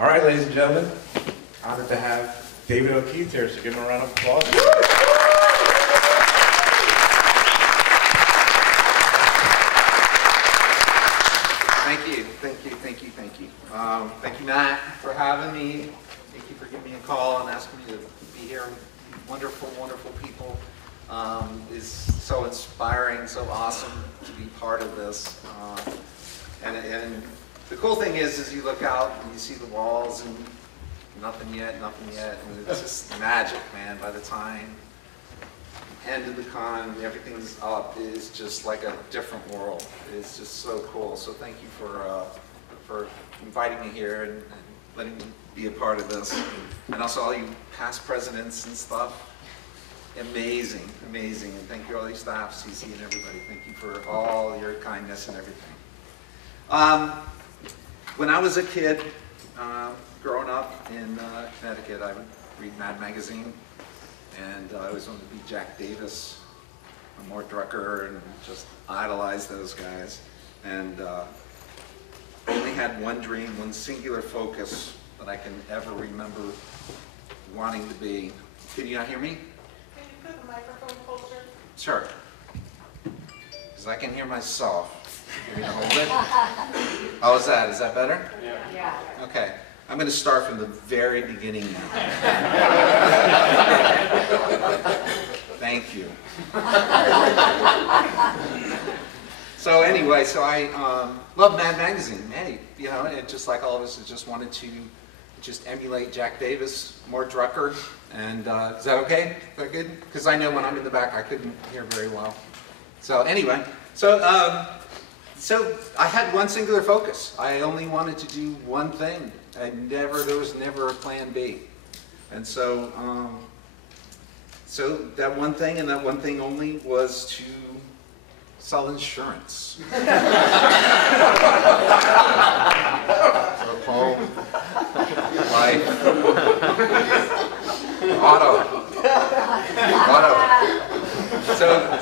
All right, ladies and gentlemen, honored to have David O'Keefe here, so give him a round of applause. Thank you. Thank you, Matt, for having me. Thank you for giving me a call and asking me to be here. Wonderful, wonderful people. It's so inspiring, so awesome to be part of this. And the cool thing is you look out and you see the walls and nothing yet, and it's just magic, man. By the time end of the con, everything's up, it's just like a different world. It's just so cool. So thank you for inviting me here and letting me be a part of this. And also all you past presidents and stuff. Amazing, amazing. And thank you all your staff, CC and everybody. Thank you for all your kindness and everything. When I was a kid, growing up in Connecticut, I would read Mad Magazine. And I always wanted to be Jack Davis, Mort Drucker, and just idolize those guys. And I only had one dream, one singular focus that I can ever remember wanting to be. Can you not hear me? Can you put the microphone closer? Sure. Because I can hear myself. You're gonna hold it? How is that? Is that better? Yeah. Okay. I'm going to start from the very beginning now. Thank you. So anyway, so I love Mad Magazine. Hey, you know, it just like all of us, just wanted to just emulate Jack Davis, Mort Drucker, and is that okay? Is that good? Because I know when I'm in the back, I couldn't hear very well. So anyway, so I had one singular focus. I only wanted to do one thing. There was never a plan B. And so, so that one thing and that one thing only was to sell insurance. So home, life, auto. So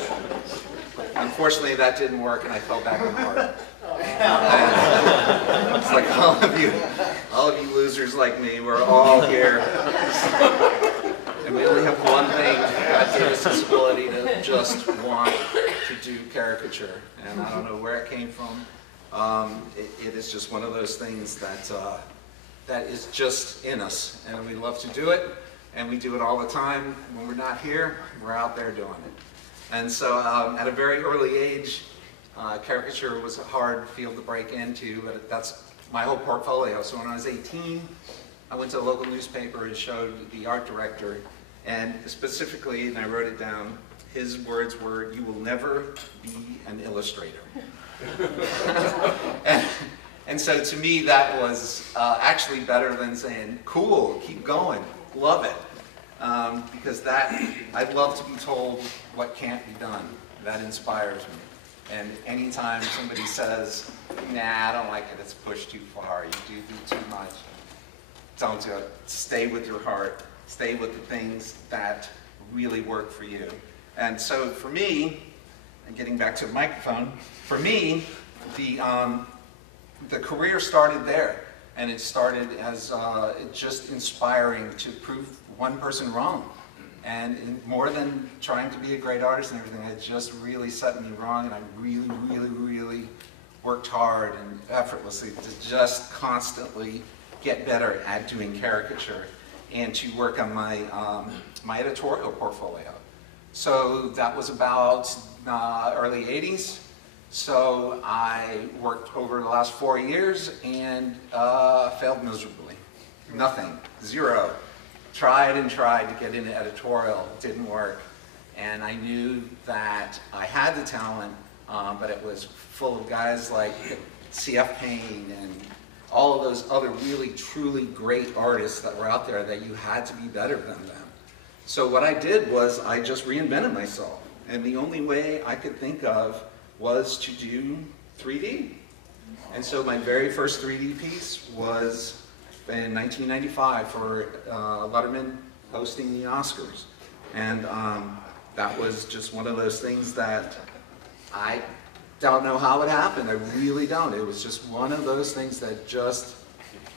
unfortunately that didn't work and I fell back on the heart. It's like all of you losers like me, we're all here. And we only have one thing that gave us this ability to just want to do caricature. And I don't know where it came from. It is just one of those things that, that is just in us. And we love to do it. And we do it all the time. When we're not here, we're out there doing it. And so at a very early age, caricature was a hard field to break into, but that's my whole portfolio. So when I was 18, I went to a local newspaper and showed the art director, and specifically, and I wrote it down, his words were, "You will never be an illustrator." and so to me, that was actually better than saying, "Cool, keep going, love it." Because I'd love to be told what can't be done. That inspires me. And anytime somebody says, "Nah, I don't like it, it's pushed too far, you do too much," don't do it. Stay with your heart. Stay with the things that really work for you. And so for me, and getting back to the microphone, for me, the career started there. And it started as just inspiring to prove one person wrong. And more than trying to be a great artist and everything, it just really set me wrong, and I really, really, really worked hard and effortlessly to just constantly get better at doing caricature and to work on my, my editorial portfolio. So that was about early 80s. So I worked over the last 4 years and failed miserably. Nothing, zero. Tried and tried to get into editorial, didn't work. And I knew that I had the talent, but it was full of guys like C.F. Payne and all of those other really, truly great artists that were out there that you had to be better than them. So what I did was I just reinvented myself. And the only way I could think of was to do 3D. And so my very first 3D piece was in 1995 for Letterman hosting the Oscars. And that was just one of those things that I don't know how it happened. I really don't. It was just one of those things that just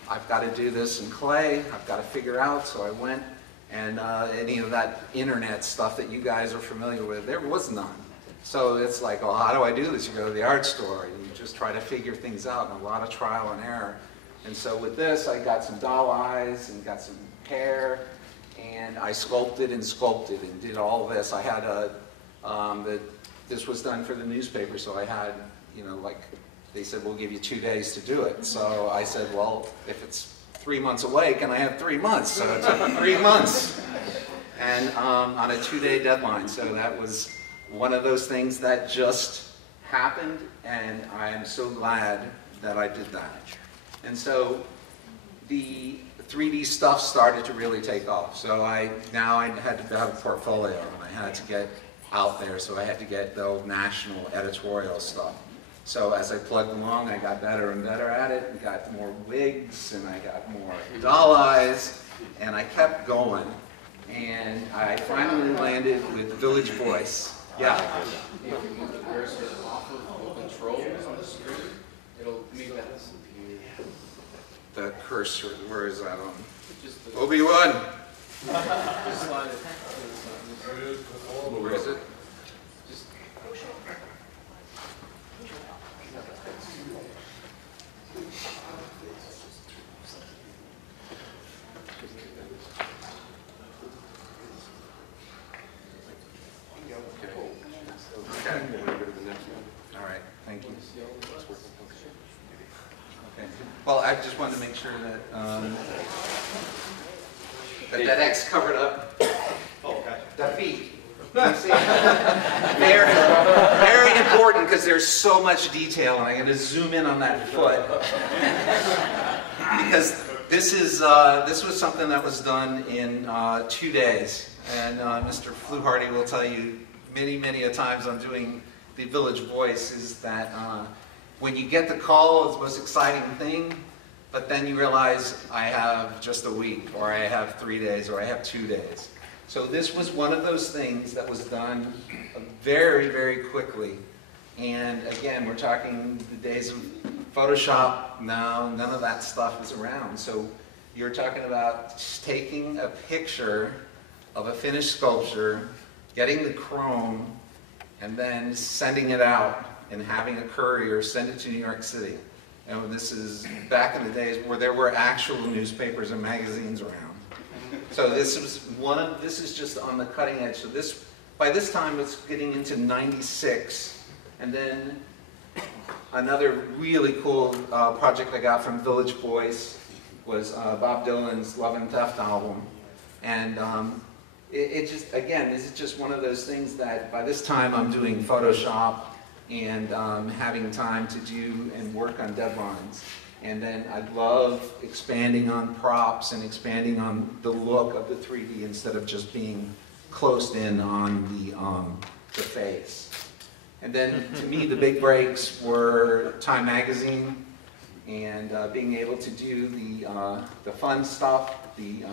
I've got to do this in clay, I've got to figure out, so I went, and any of that internet stuff that you guys are familiar with, there was none. So it's like, well, how do I do this? You go to the art store, and you just try to figure things out, and a lot of trial and error. And so with this, I got some doll eyes, and got some hair, and I sculpted and did all this. I had this was done for the newspaper, so I had, you know, like, they said, we'll give you 2 days to do it. So I said, well, if it's 3 months away, can I have 3 months? So it took 3 months, and on a 2-day deadline. So that was one of those things that just happened, and I am so glad that I did that. And so the 3D stuff started to really take off. So now I had to have a portfolio, and I had to get out there, so I had to get the old national editorial stuff. So as I plugged along, I got better and better at it, and got more wigs, and I got more doll eyes, and I kept going. And I finally landed with Village Voice. Yeah. If you move the cursor off of the controls on the screen, it'll make that. The cursor, where is that on? Just the, Obi-Wan! just slide it. Where is it? Just Okay. All right, thank you. Okay. Well, I just wanted to make sure that that X covered up the feet. You see? Very, very important, because there's so much detail, and I'm going to zoom in on that foot. Because this was something that was done in 2 days, and Mr. Fluharty will tell you many a times on doing the Village Voice is that when you get the call, it's the most exciting thing, but then you realize I have just a week, or I have 3 days, or I have 2 days. So this was one of those things that was done very quickly. And again, we're talking the days of Photoshop. Now, none of that stuff is around. So you're talking about taking a picture of a finished sculpture, getting the chrome, and then sending it out and having a courier send it to New York City. And this is back in the days where there were actual newspapers and magazines around. So this is just on the cutting edge. So by this time it's getting into '96, and then another really cool project I got from Village Voice was Bob Dylan's Love and Theft album, and it just, again, this is just one of those things that by this time I'm doing Photoshop and having time to do and work on deadlines. And then I love expanding on props and expanding on the look of the 3D instead of just being closed in on the face. And then to me the big breaks were Time Magazine and being able to do the fun stuff, the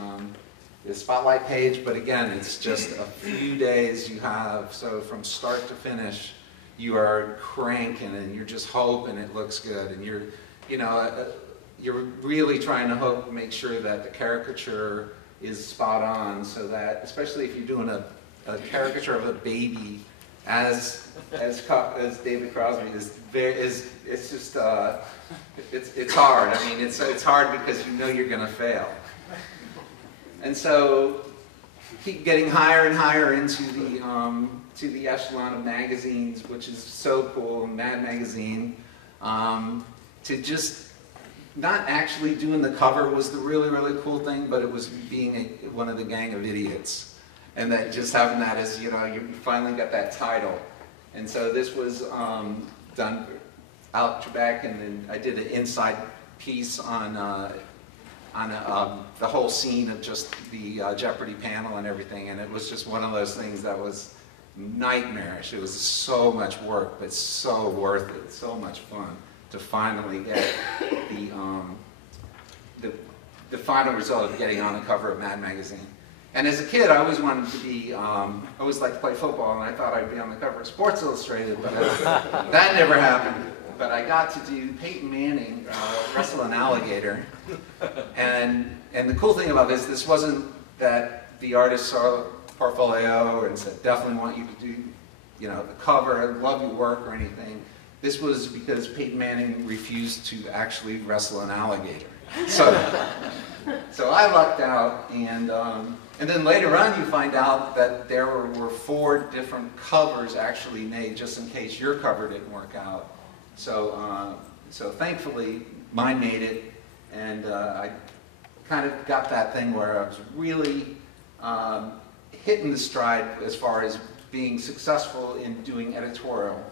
spotlight page. But again, it's just a few days you have, so from start to finish you are cranking and you're just hoping it looks good, and you're really trying to make sure that the caricature is spot on, so that, especially if you're doing a caricature of a baby, as David Crosby it's just it's hard. I mean, it's hard because you know you're going to fail, and so keep getting higher and higher into the echelon of magazines, which is so cool. Mad Magazine. To just not actually doing the cover was the really cool thing, but it was being one of the gang of idiots, and that just having that as, you finally got that title. And so this was done out back, and then I did an inside piece on the whole scene of just the Jeopardy panel and everything, and it was just one of those things that was nightmarish. It was so much work, but so worth it, so much fun to finally get the final result of getting on the cover of Mad Magazine. And as a kid, I always wanted to be, I always liked to play football, and I thought I'd be on the cover of Sports Illustrated, but that never happened. but I got to do Peyton Manning wrestle an alligator. And the cool thing about this wasn't that the artist saw the portfolio and said, definitely want you to do, you know, the cover, I love your work or anything. This was because Peyton Manning refused to actually wrestle an alligator. So I lucked out, and then later on you find out that there were 4 different covers actually made just in case your cover didn't work out. So thankfully mine made it, and I kind of got that thing where I was really hitting the stride as far as being successful in doing editorial.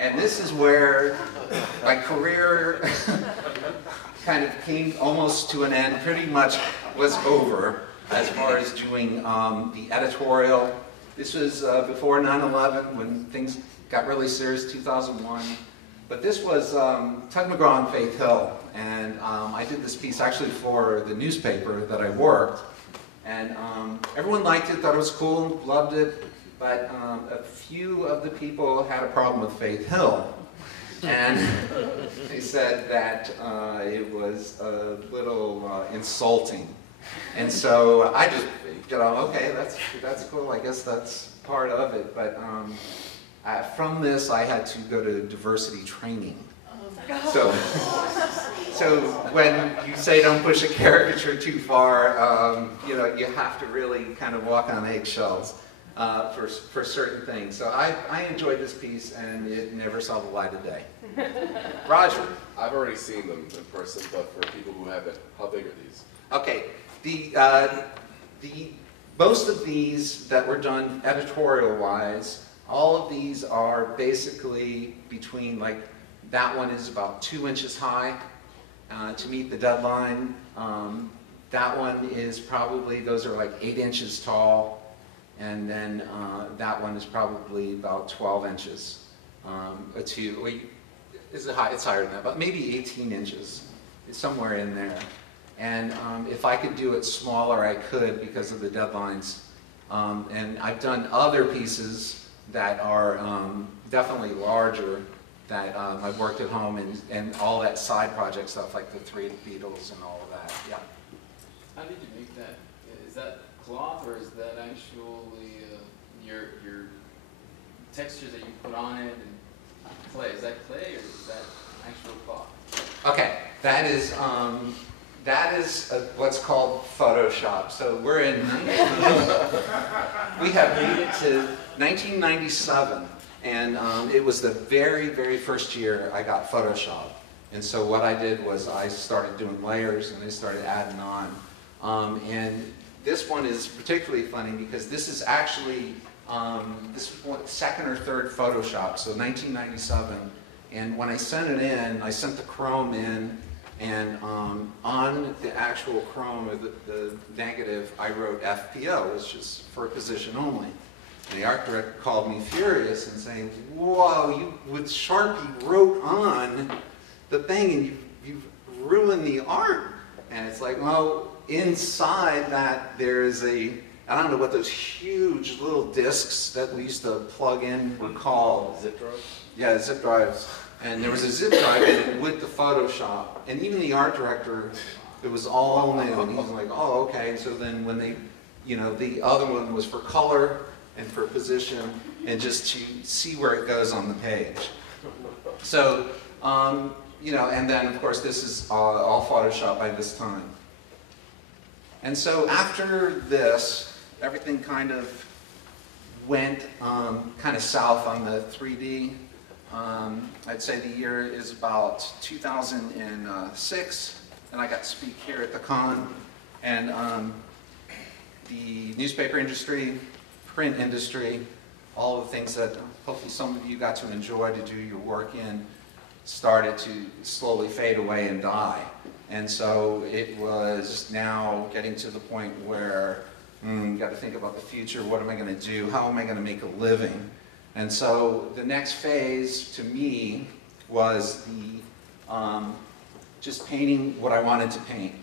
And this is where my career kind of came almost to an end, pretty much was over as far as doing the editorial. This was before 9/11 when things got really serious, 2001. But this was Tug McGraw and Faith Hill, and I did this piece actually for the newspaper that I worked. And everyone liked it, thought it was cool, loved it. But a few of the people had a problem with Faith Hill, and they said that it was a little insulting. And so I just, you know, okay, that's cool. I guess that's part of it. But from this, I had to go to diversity training. So when you say don't push a caricature too far, you know, you have to really kind of walk on eggshells. For certain things. So I enjoyed this piece, and it never saw the light of day. Roger. I've already seen them in person, but for people who haven't, how big are these? Okay, most of these that were done editorial-wise, all of these are basically between, like, that one is about 2 inches high to meet the deadline. That one is probably, those are like 8 inches tall. And then that one is probably about 12 inches. It's higher than that, but maybe 18 inches. It's somewhere in there. And if I could do it smaller, I could because of the deadlines. And I've done other pieces that are definitely larger that I've worked at home, and all that side project stuff like the 3 Beatles and all of that. Yeah. How did you make that? Is that cloth, or is that actually your textures that you put on it and clay? Is that clay, or is that actual cloth? Okay, that is what's called Photoshop. So we're in we have made it to 1997, and it was the very, very first year I got Photoshop. And so what I did was I started doing layers, and I started adding on. And this one is particularly funny because this is actually this was second or third Photoshop, so 1997. And when I sent it in, I sent the chrome in, and on the actual chrome, or the negative, I wrote FPO, which is for position only. And the art director called me furious and saying, "Whoa, you with Sharpie wrote on the thing, and you've ruined the art." And it's like, well, inside that there's I don't know what those huge little discs that we used to plug in were called. Zip drives? Yeah, zip drives. And there was a zip drive in it with the Photoshop. And even the art director, it was all new. And he was like, oh, okay. And so then when they, you know, the other one was for color and for position and just to see where it goes on the page. So, you know, and then of course this is all Photoshop by this time. And so after this, everything kind of went kind of south on the 3D. I'd say the year is about 2006, and I got to speak here at the con. And the newspaper industry, print industry, all the things that hopefully some of you got to enjoy to do your work in, started to slowly fade away and die. And so it was now getting to the point where you got to think about the future. What am I going to do? How am I going to make a living? And so the next phase to me was just painting what I wanted to paint.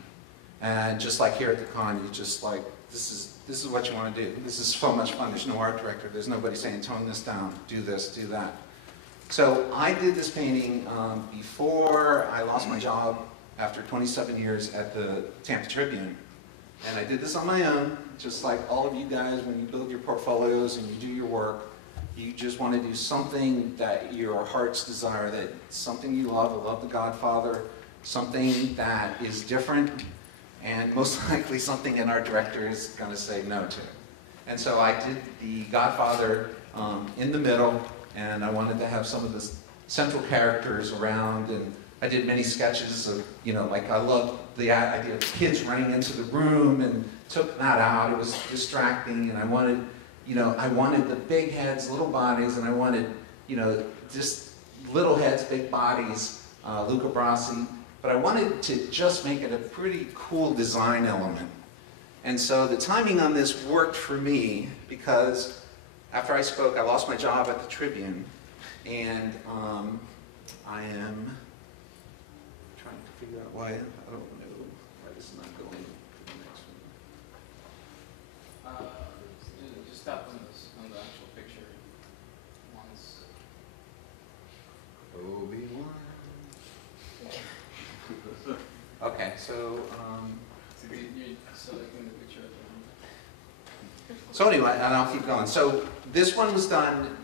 And just like here at the con, you just like, this is what you want to do. This is so much fun. There's no art director. There's nobody saying, tone this down, do this, do that. So I did this painting before I lost my job after 27 years at the Tampa Tribune. And I did this on my own, just like all of you guys, when you build your portfolios and you do your work, you just want to do something that your heart's desire, that something you love. I love The Godfather, something that is different, and most likely something an art director is going to say no to. And so I did The Godfather in the middle, and I wanted to have some of the central characters around, and I did many sketches of, you know, like I loved the idea of kids running into the room and took that out. It was distracting, and I wanted, you know, I wanted the big heads, little bodies, and I wanted, you know, just little heads, big bodies, Luca Brasi, but I wanted to just make it a pretty cool design element. And so the timing on this worked for me because after I spoke, I lost my job at the Tribune, and I am trying to figure out why, I don't know why this is not going to the next one. Just stop on the actual picture once. Obi-Wan. Okay, so, So you're selecting the picture. so anyway, and I'll keep going. So this one was done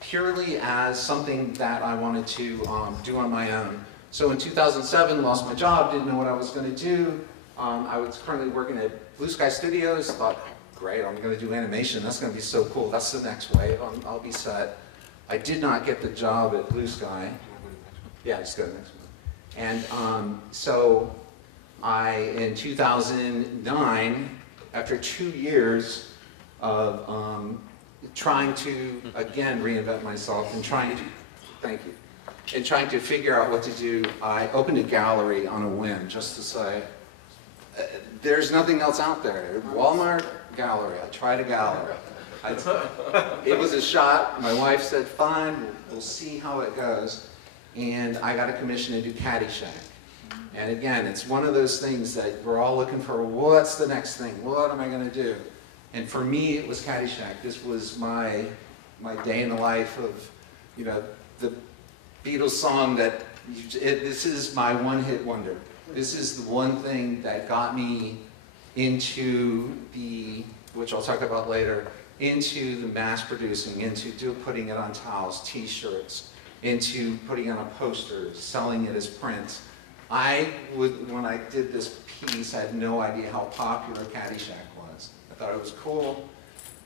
purely as something that I wanted to do on my own. So in 2007, lost my job, didn't know what I was going to do. I was currently working at Blue Sky Studios, thought, great, I'm going to do animation, that's going to be so cool, that's the next wave, I'll be set. I did not get the job at Blue Sky. Yeah, just go to the next one. And so in 2009, after 2 years of trying to, again, reinvent myself and trying to, thank you, and trying to figure out what to do, I opened a gallery on a whim just to say, there's nothing else out there. Walmart gallery, I tried a gallery. It was a shot, my wife said, fine, we'll see how it goes. And I got a commission to do Caddyshack. And again, it's one of those things that we're all looking for, what's the next thing? What am I going to do? And for me, it was Caddyshack. This was my day in the life of, you know, the Beatles song that, this is my one-hit wonder. This is the one thing that got me into the, which I'll talk about later, into the mass producing, into putting it on towels, t-shirts, into putting it on posters, selling it as prints. When I did this piece, I had no idea how popular Caddyshack was. I thought it was cool.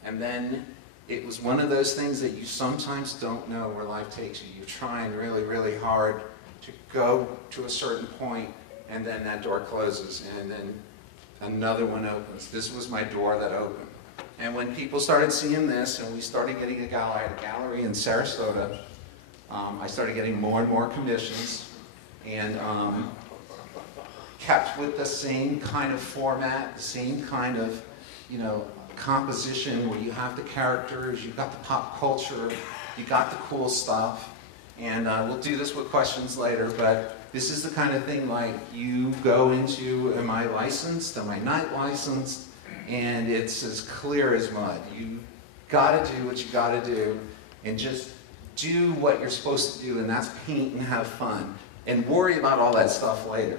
And then it was one of those things that you sometimes don't know where life takes you. You're trying really, really hard to go to a certain point, and then that door closes, and then another one opens. This was my door that opened. And when people started seeing this, and we started getting a gallery in Sarasota, I started getting more and more commissions, and kept with the same kind of format, the same kind of, you know, composition where you have the characters, you've got the pop culture, you got the cool stuff. And we'll do this with questions later, but this is the kind of thing like you go into, am I licensed, am I not licensed? And it's as clear as mud. You gotta do what you gotta do, and just do what you're supposed to do, and that's paint and have fun. And worry about all that stuff later.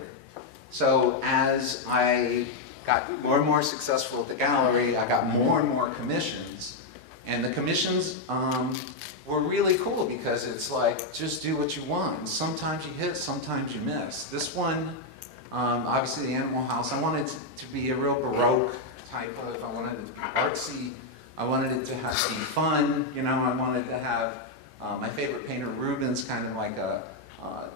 So as I got more and more successful at the gallery, I got more and more commissions. And the commissions were really cool because it's like, just do what you want. And sometimes you hit, sometimes you miss. This one, obviously the Animal House, I wanted it to be a real Baroque type of, I wanted it to be artsy, I wanted it to have, be fun, you know, I wanted to have my favorite painter, Rubens, kind of like a,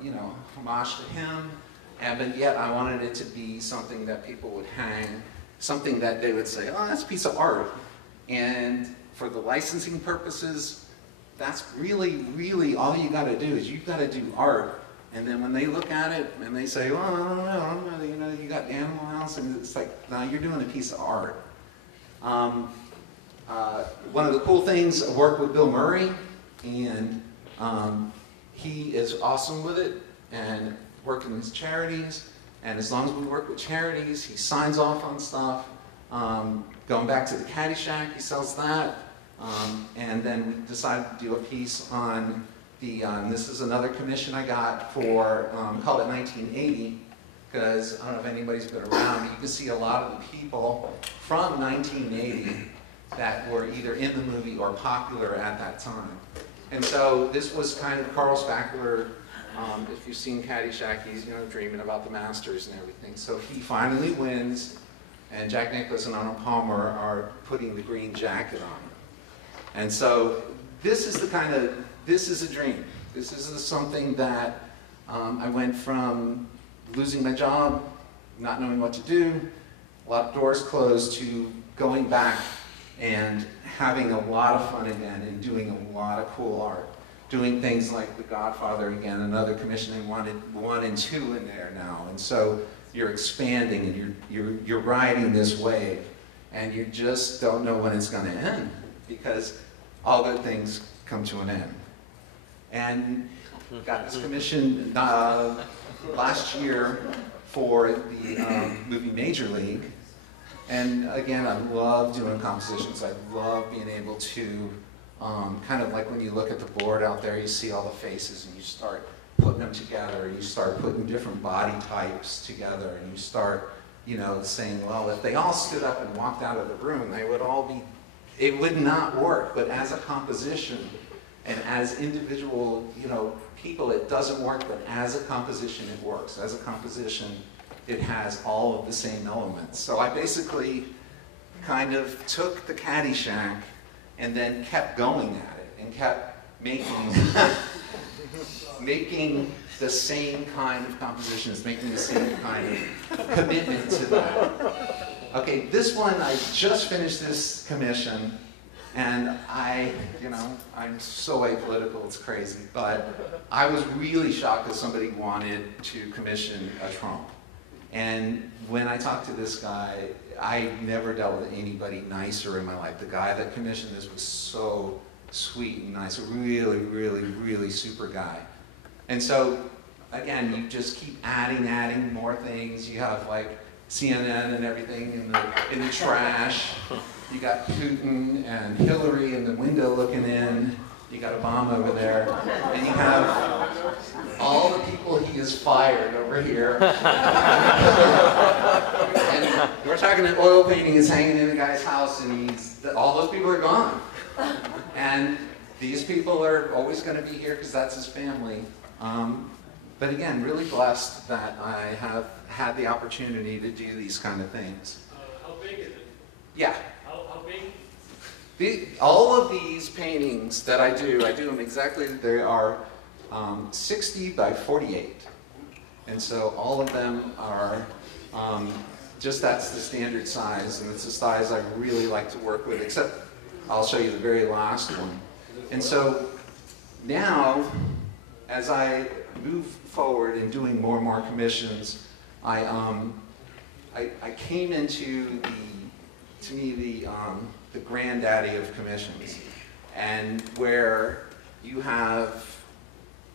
you know, homage to him. But yet I wanted it to be something that people would hang, something that they would say, oh, that's a piece of art. And for the licensing purposes, that's really, really all you got to do is you've got to do art. And then when they look at it and they say, well, I don't know, you know, you got the Animal House, and it's like, no, you're doing a piece of art. One of the cool things, I worked with Bill Murray, and he is awesome with it, and working with charities, and as long as we work with charities, he signs off on stuff. Going back to the Caddyshack, he sells that, and then we decided to do a piece on This is another commission I got for, called it 1980, because I don't know if anybody's been around, but you can see a lot of the people from 1980 that were either in the movie or popular at that time. And so this was kind of Carl Spackler. If you've seen Caddyshack, he's dreaming about the Masters and everything. So he finally wins, and Jack Nicklaus and Arnold Palmer are putting the green jacket on him. And so this is this is a dream. This is something that I went from losing my job, not knowing what to do, a lot of doors closed, to going back and having a lot of fun again and doing a lot of cool art. Doing things like The Godfather again, another commission, and wanted 1 and 2 in there now. And so you're expanding and you're riding this wave, and you just don't know when it's going to end, because all good things come to an end. And got this commission last year for the movie Major League. And again, I love doing compositions. I love being able to kind of like when you look at the board out there, you see all the faces and you start putting them together, you start putting different body types together, and you start, saying, well, if they all stood up and walked out of the room, they would all be, it would not work. But as a composition and as individual, people, it doesn't work, but as a composition, it works. As a composition, it has all of the same elements. So I basically kind of took the Caddyshack and then kept going at it and kept making the same kind of compositions, making the same kind of commitment to that. Okay, this one, I just finished this commission, and I'm so apolitical, it's crazy, but I was really shocked that somebody wanted to commission a Trump. And when I talked to this guy, I never dealt with anybody nicer in my life. The guy that commissioned this was so sweet and nice, a really, really, really super guy. And so, again, you just keep adding more things. You have like CNN and everything in the trash. You got Putin and Hillary in the window looking in. You got Obama over there. And you have all the people he has fired over here. And we're talking an oil painting is hanging in the guy's house, and all those people are gone. And these people are always going to be here because that's his family. But again, really blessed that I have had the opportunity to do these kind of things. How big is it? Yeah. How big? All of these paintings that I do them exactly, they are 60 by 48. And so all of them are just that's the standard size, and it's the size I really like to work with, except I'll show you the very last one. And so now, as I move forward in doing more and more commissions, I came into the granddaddy of commissions, and where you have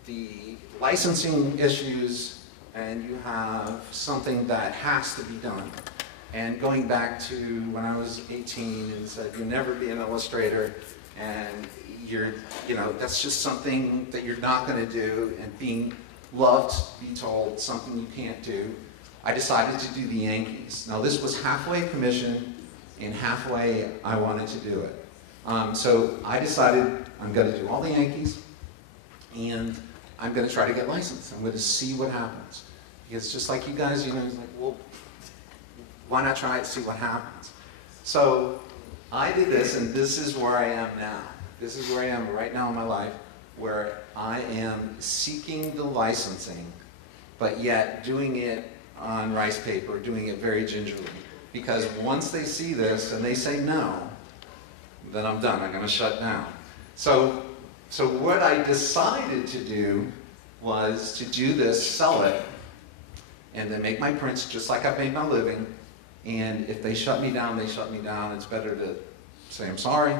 the licensing issues and you have something that has to be done. And going back to when I was 18 and said, you'll never be an illustrator, and that's just something that you're not going to do, and being loved to be told something you can't do, I decided to do the Yankees. Now this was halfway commission, and halfway I wanted to do it. So I decided I'm going to do all the Yankees, and I'm going to try to get licensed. I'm going to see what happens. Because just like you guys, it's like, well, why not try it, see what happens? So I did this, and this is where I am now. This is where I am right now in my life, where I am seeking the licensing, but yet doing it on rice paper, doing it very gingerly. Because once they see this and they say no, then I'm done. I'm going to shut down. So what I decided to do was to do this, sell it, and then make my prints just like I've made my living. And if they shut me down, they shut me down. It's better to say I'm sorry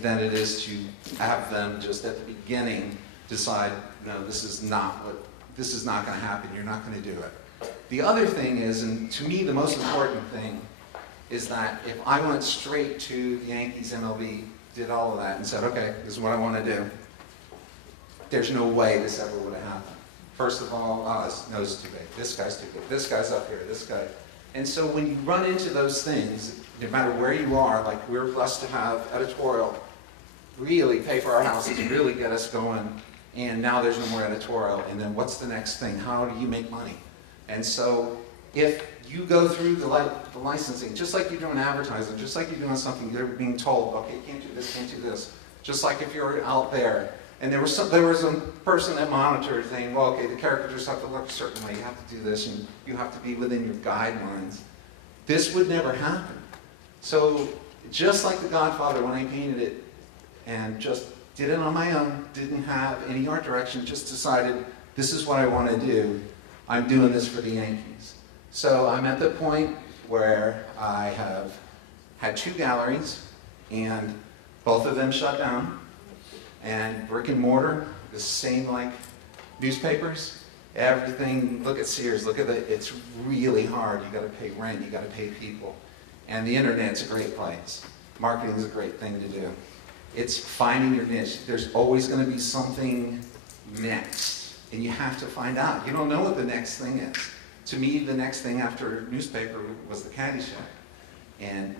than it is to have them just at the beginning decide, no, this is not going to happen. You're not going to do it. The other thing is, and to me the most important thing, is that if I went straight to the Yankees MLB, did all of that, and said, okay, this is what I want to do, there's no way this ever would have happened. First of all, his nose is too big, this guy's too big, this guy's up here, this guy. And so when you run into those things, no matter where you are, like we're blessed to have editorial really pay for our houses, really get us going, and now there's no more editorial, and then what's the next thing? How do you make money? And so if you go through the licensing, just like you're doing advertising, just like you're doing something, you're being told, okay, you can't do this, can't do this. Just like if you're out there, and there was some person that monitored saying, well, okay, the caricatures have to look a certain way, you have to do this, and you have to be within your guidelines. This would never happen. So just like The Godfather, when I painted it, and just did it on my own, didn't have any art direction, just decided, this is what I want to do. I'm doing this for the Yankees. So I'm at the point where I have had 2 galleries, and both of them shut down. And brick and mortar, the same like newspapers, everything, look at Sears, look at it's really hard. You gotta pay rent, you gotta pay people. And the internet's a great place. Marketing is a great thing to do. It's finding your niche. There's always gonna be something next, and you have to find out. You don't know what the next thing is. To me, the next thing after newspaper was the Caddy Shack. And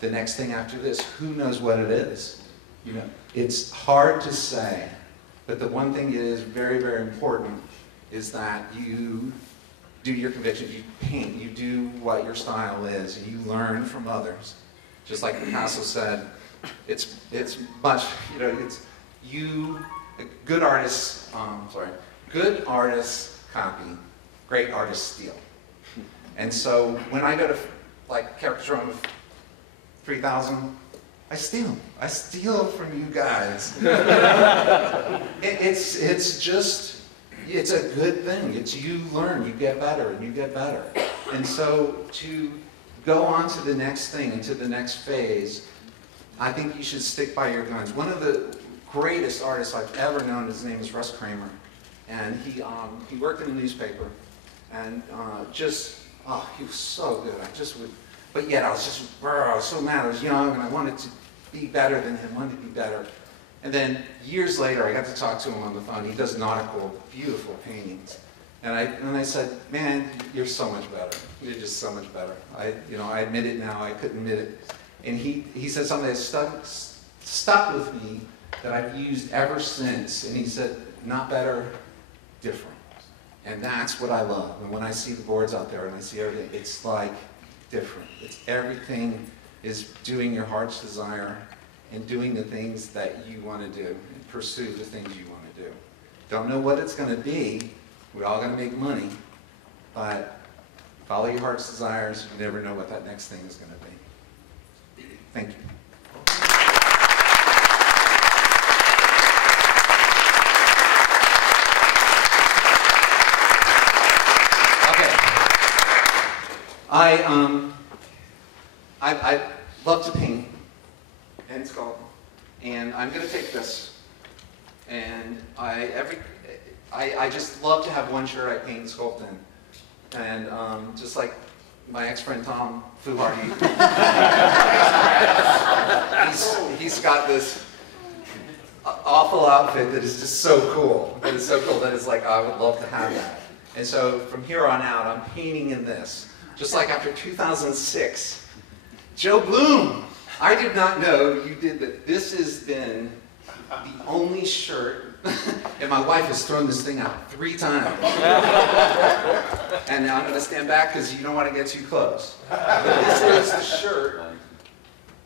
the next thing after this, who knows what it is? You know, it's hard to say, but the one thing that is very, very important is that you do your conviction, you paint, you do what your style is, and you learn from others. Just like Picasso said, it's much, you know, good artists copy, great artists steal. And so when I go to like Caricature of 3,000, I steal from you guys. It's just, it's a good thing. It's you learn, you get better, and you get better. And so to go on to the next thing, and to the next phase, I think you should stick by your guns. One of the greatest artists I've ever known, his name is Russ Kramer. And he worked in a newspaper, and he was so good. But yet I was so mad. I was young, and I wanted to be better than him, wanted to be better. And then years later, I got to talk to him on the phone. He does nautical, beautiful paintings. And I said, man, you're so much better. You're just so much better. I admit it now. I couldn't admit it. And he said something that stuck with me that I've used ever since. And he said, not better, different. And that's what I love. And when I see the boards out there and I see everything, it's like different. It's everything is doing your heart's desire and doing the things that you want to do and pursue the things you want to do. Don't know what it's going to be. We're all going to make money, but follow your heart's desires. You never know what that next thing is going to be. Thank you. I love to paint and sculpt, and I'm going to take this, and I just love to have one shirt I paint and sculpt in, and just like my ex-friend Tom Fuharty, he's got this awful outfit that is just so cool, that is so cool that it's like I would love to have that. And so from here on out, I'm painting in this. Just like after 2006, Joe Bloom, I did not know you did that. This has been the only shirt, and my wife has thrown this thing out 3 times. And now I'm going to stand back because you don't want to get too close. But this is the shirt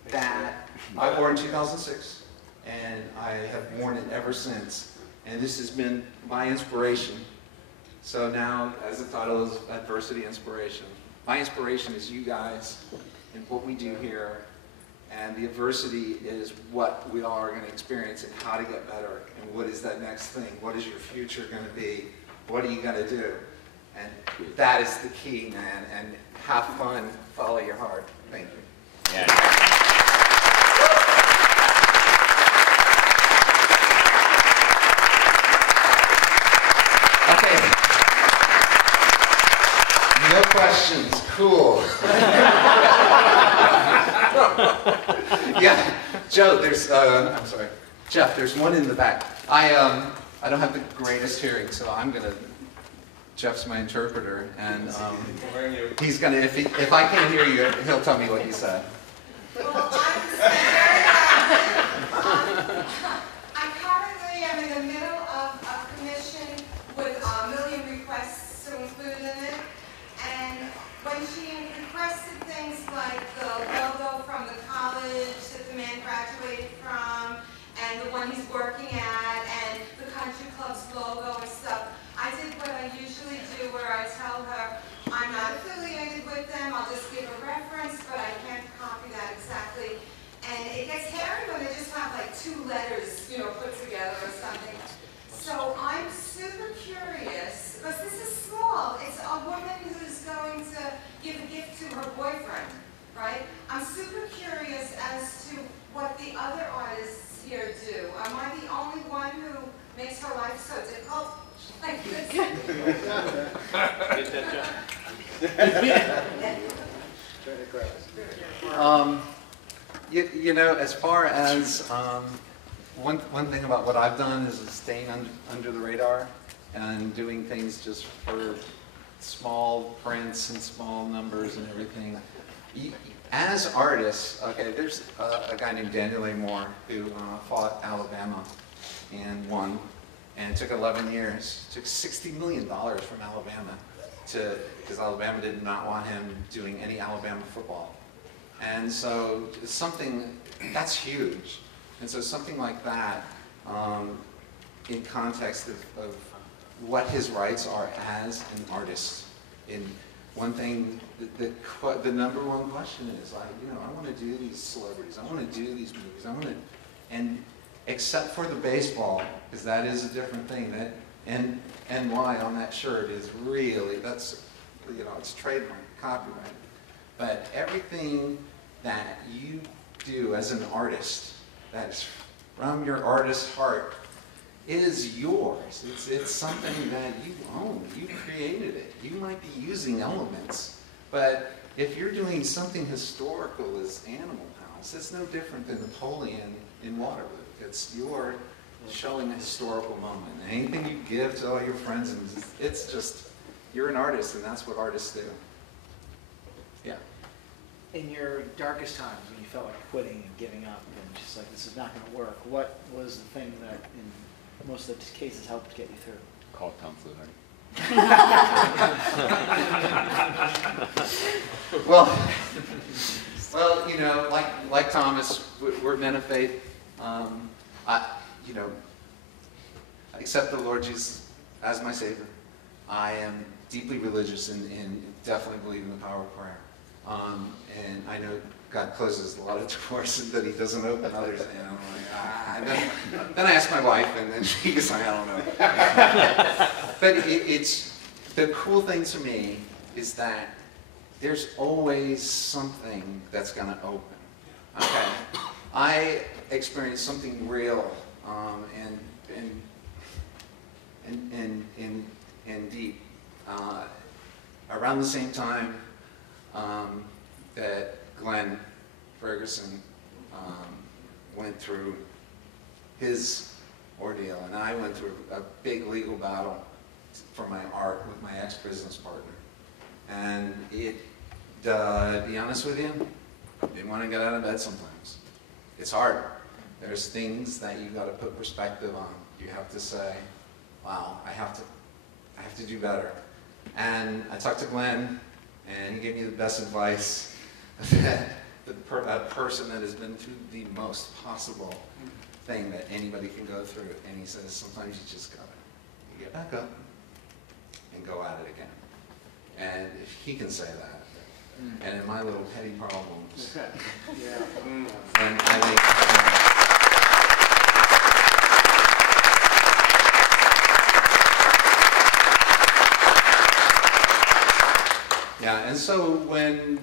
that I wore in 2006, and I have worn it ever since. And this has been my inspiration. So now, as the title is Adversity Inspiration, my inspiration is you guys and what we do here, and the adversity is what we all are going to experience and how to get better, and what is that next thing, what is your future going to be, what are you going to do, and that is the key, man, and have fun, follow your heart. Thank you. Yeah. No questions. Cool. Yeah, Joe. I'm sorry, Jeff. There's one in the back. I don't have the greatest hearing, so I'm gonna, Jeff's my interpreter, and he's gonna, if I can't hear you, he'll tell me what you said. Well, I currently am in the middle of a commission with a million requests to include in it. And when she requested things like the logo from the college that the man graduated from, and the one he's working at, and the country club's logo and stuff, I did what I usually do, where I tell her, I'm not affiliated with them, I'll just give a reference, but I can't copy that exactly. And it gets hairy when they just have like 2 letters, you know, put together or something. So I'm super curious, because this is small. It's a woman who's going to give a gift to her boyfriend, right? I'm super curious as to what the other artists here do. Am I the only one who makes her life so difficult? Like this? You know, as far as one thing about what I've done is staying under the radar and doing things just for small prints and small numbers and everything. As artists, okay, there's a guy named Daniel A. Moore who fought Alabama and won, and it took 11 years. It took $60 million from Alabama because Alabama did not want him doing any Alabama football. And so something, that's huge. And so something like that, in context of what his rights are as an artist. In one thing, the number one question is, I want to do these celebrities, I want to do these movies, and except for the baseball, because that is a different thing. That NY on that shirt is really, that's, it's trademark, copyright. But everything that you do as an artist, that's from your artist's heart, is yours. It's something that you own. You created it. You might be using elements, but if you're doing something historical as Animal House, it's no different than Napoleon in Waterloo. You're showing a historical moment. Anything you give to all your friends, it's just, you're an artist, and that's what artists do. Yeah. In your darkest times, when you felt like quitting and giving up and just like, this is not going to work, what was the thing that in most of the cases helped get you through? Call Tom Fluharty. Well, you know, like Thomas, we're men of faith. I accept the Lord Jesus as my Savior. I am deeply religious and definitely believe in the power of prayer. And I know God closes a lot of doors that He doesn't open others. And I'm like, then I ask my wife, and then she's like, I don't know. But it's the cool thing to me is that there's always something that's going to open. Okay, I experienced something real and deep around the same time that Glenn Ferguson went through his ordeal, and I went through a big legal battle for my art with my ex-business partner. And to be honest with you, I didn't want to get out of bed sometimes. It's hard. There's things that you got to put perspective on. You have to say, wow, I have to do better. And I talked to Glenn, and he gave me the best advice that a person that has been through the most possible thing that anybody can go through. And he says, sometimes you just gotta get back up and go at it again. And if he can say that, and in my little petty problems, and I think, yeah, and so when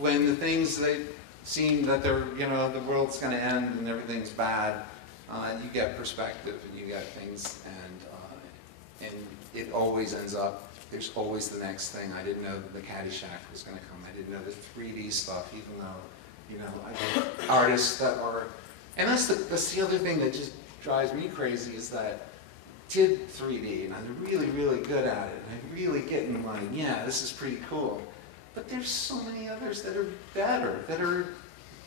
the things they seem that they're, the world's going to end and everything's bad, you get perspective and you get things, and it always ends up. There's always the next thing. I didn't know that the Caddyshack was going to come. I didn't know the 3D stuff, even though, I know artists that are, and that's the other thing that just drives me crazy is that did 3D and I'm really, really good at it. And I'm really getting like, yeah, this is pretty cool. But there's so many others that are better, that are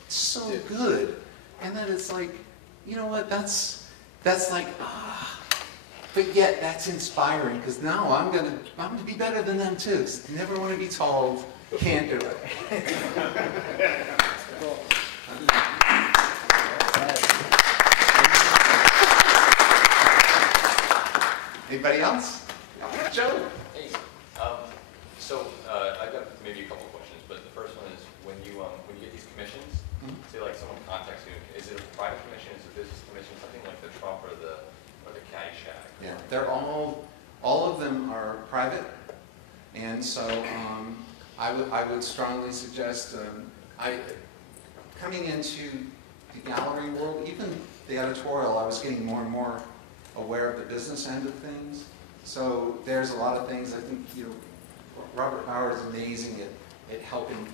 so good. And then it's like, you know what, that's like, but yet that's inspiring because now I'm gonna be better than them too. 'Cause I never want to be told, can't do it. Cool. Anybody else? Joe? Hey, I've got maybe a couple of questions, but the first one is when you get these commissions, say like someone contacts you, is it a private commission, is it a business commission, something like the Trump or the Caddyshack? Yeah, they're all of them are private, and so I would strongly suggest coming into the gallery world, even the editorial, I was getting more and more aware of the business end of things. So there's a lot of things I think Robert Bauer is amazing at helping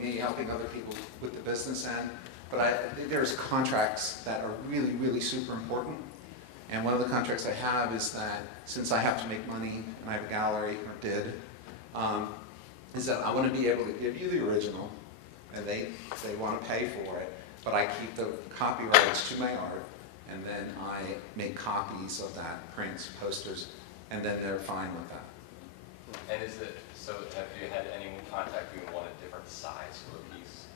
me, helping other people with the business end. But there's contracts that are really, really super important. And one of the contracts I have is that since I have to make money and I have a gallery, or did, is that I want to be able to give you the original, and they want to pay for it, but I keep the copyrights to my art, and then I make copies of that, prints, posters, and then they're fine with that. And have you had anyone contact you and want a different size for a piece?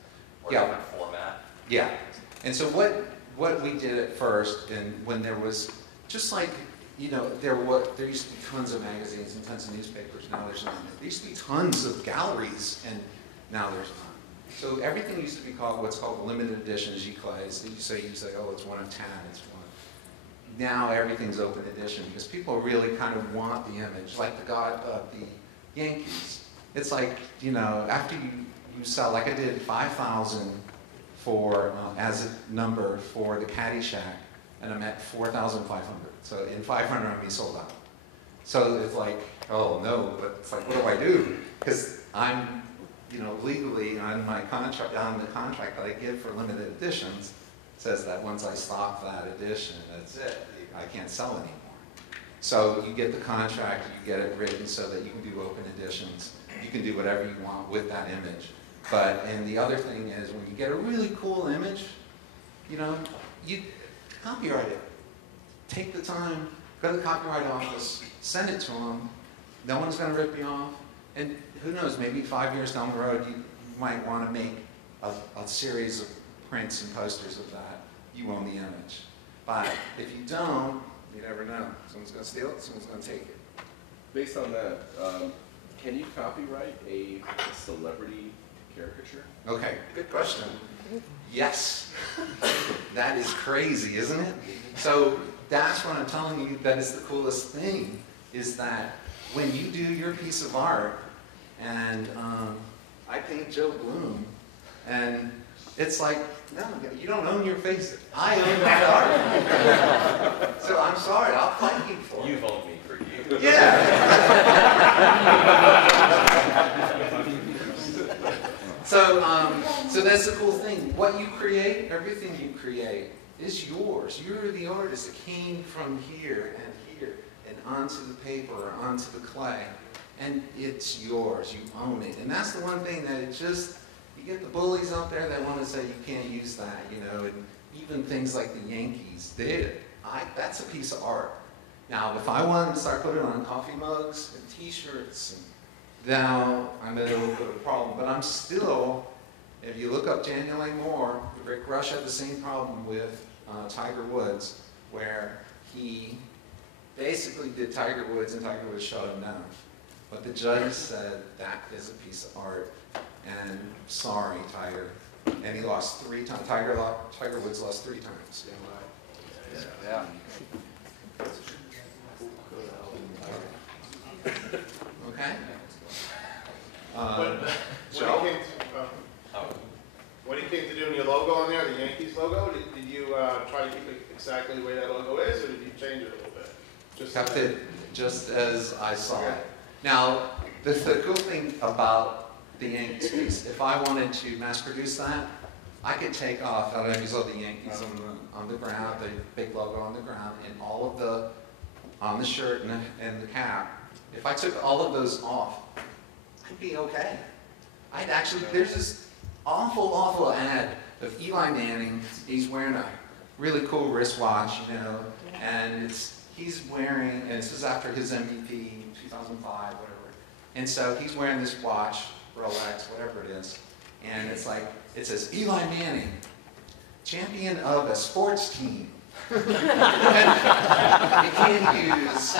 Or Yeah. a different format? Yeah. And so what we did at first, and when there was, just like, there used to be tons of magazines and tons of newspapers, now there's none. There used to be tons of galleries, and now there's none. So everything used to be called what's called limited editions, giclées. So you say, oh, it's 1 of 10, it's 1. Now everything's open edition because people really kind of want the image, like the Yankees. It's like, after you sell, like I did 5,000 for, as a number for the Caddyshack, and I'm at 4,500. So in 500, I'm sold out. So it's like, oh no, but it's like, what do I do? Because I'm, legally on my contract, on the contract that I give for limited editions, says that once I stop that edition, that's it. I can't sell anymore. So you get the contract, you get it written so that you can do open editions. You can do whatever you want with that image. And the other thing is, when you get a really cool image, you copyright it. Take the time, go to the copyright office, send it to them. No one's going to rip you off. And who knows, maybe 5 years down the road, you might want to make a series of prints and posters of that. You own the image. But if you don't, you never know. Someone's going to steal it, someone's going to take it. Based on that, can you copyright a celebrity caricature? Okay, good question. Yes. That is crazy, isn't it? So that's what I'm telling you, that is the coolest thing, is that when you do your piece of art, and I paint Joe Bloom, and it's like, no, you don't own your face. I own that art. So I'm sorry, I'll fight you for it. You've owned me for years. Yeah. So that's the cool thing. What you create, everything you create, is yours. You're the artist. It came from here and onto the paper or onto the clay, and it's yours. You own it. And that's the one thing that you get the bullies out there that want to say you can't use that, and even things like the Yankees did. That's a piece of art. Now, if I wanted to start putting it on coffee mugs and T-shirts, now I'm in a little bit of a problem. But I'm still, if you look up Daniel A. Moore, Rick Rush had the same problem with Tiger Woods, where he basically did Tiger Woods and Tiger Woods shut him down. But the judge said that is a piece of art, and sorry, Tiger. And he lost 3 times. Tiger Woods lost 3 times. Yeah. Okay. When it came to doing your logo on there, the Yankees logo, did you try to keep it exactly the way that logo is, or did you change it a little bit? Kept it just as I saw it. Now, the cool thing about the Yankees piece, if I wanted to mass produce that, I could take off, I don't know if you saw the Yankees on the ground, the big logo on the ground, and all of the, on the shirt and the cap. If I took all of those off, I'd be okay. I'd actually, there's this awful ad of Eli Manning. He's wearing a really cool wristwatch, you know, and he's wearing, and this is after his MVP, 2005, whatever. And so he's wearing this watch, Rolex, whatever it is, and it's like, it says, Eli Manning, champion of a sports team. You can't use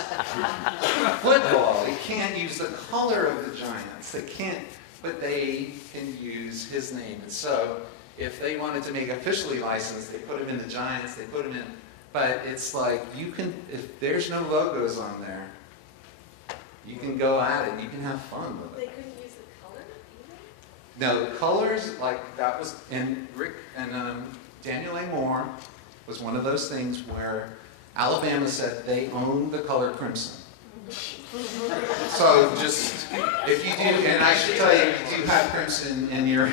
football, you can't use the color of the Giants, they can't, but they can use his name. And so, if they wanted to make officially licensed, they put him in the Giants, they put him in, but it's like, you can, if there's no logos on there, you can go at it, you can have fun with it. They couldn't use the color either? No, colors, like that was, and Rick and Daniel A. Moore was one of those things where Alabama said they own the color crimson. So just, if you do, and I should tell you, if you do have crimson in your,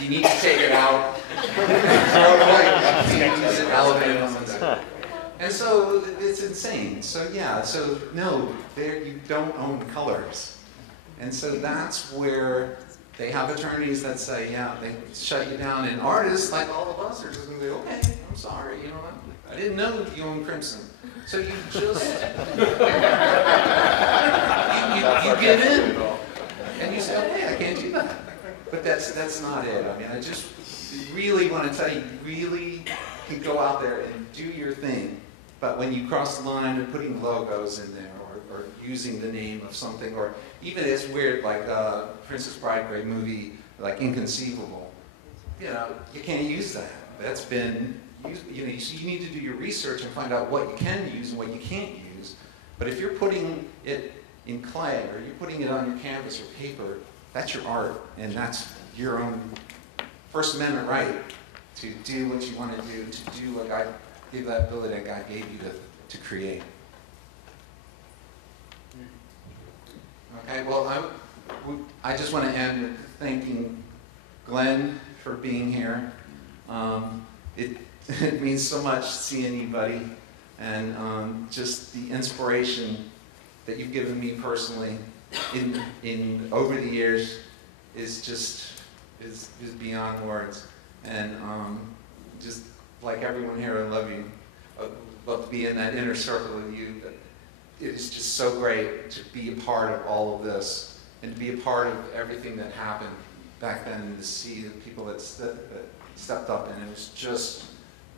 you need to take it out. Use it, Alabama. And so it's insane. So yeah, so no, there you don't own colors. And so that's where they have attorneys that say, yeah, they shut you down. And artists, like all of us, are just going to be, okay, I'm sorry, you know what? I didn't know you own crimson. So you just, you give in. And you say, okay, I can't do that. But that's not it. I mean, I just really want to tell you, really can go out there and do your thing. But when you cross the line of putting logos in there, or using the name of something, or even it's weird, like Princess Bride, great movie, like Inconceivable, you know, you can't use that. That's been, you know, so you need to do your research and find out what you can use and what you can't use. But if you're putting it in clay, or you're putting it on your canvas or paper, that's your art, and that's your own First Amendment right to do what you want to do what God gave, that ability that God gave you to create. Okay, well, I just want to end with thanking Glenn for being here. It means so much seeing you, buddy, and just the inspiration that you've given me personally in over the years is beyond words. And just like everyone here, I love you. I'd love to be in that inner circle with you. It is just so great to be a part of all of this and to be a part of everything that happened back then, and to see the people that stepped up, and it was just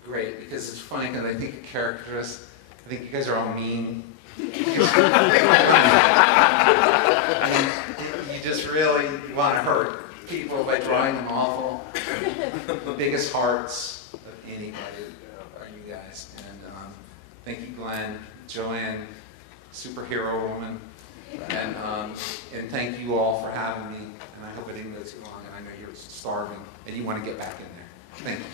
great. Because it's funny, because I think of caricaturists, I think you guys are all mean. You just really want to hurt people by drawing them awful. The biggest hearts of anybody are you guys. And thank you, Glenn, Joanne, superhero woman, and thank you all for having me. And I hope it didn't go too long, and I know you're starving and you want to get back in there. Thank you.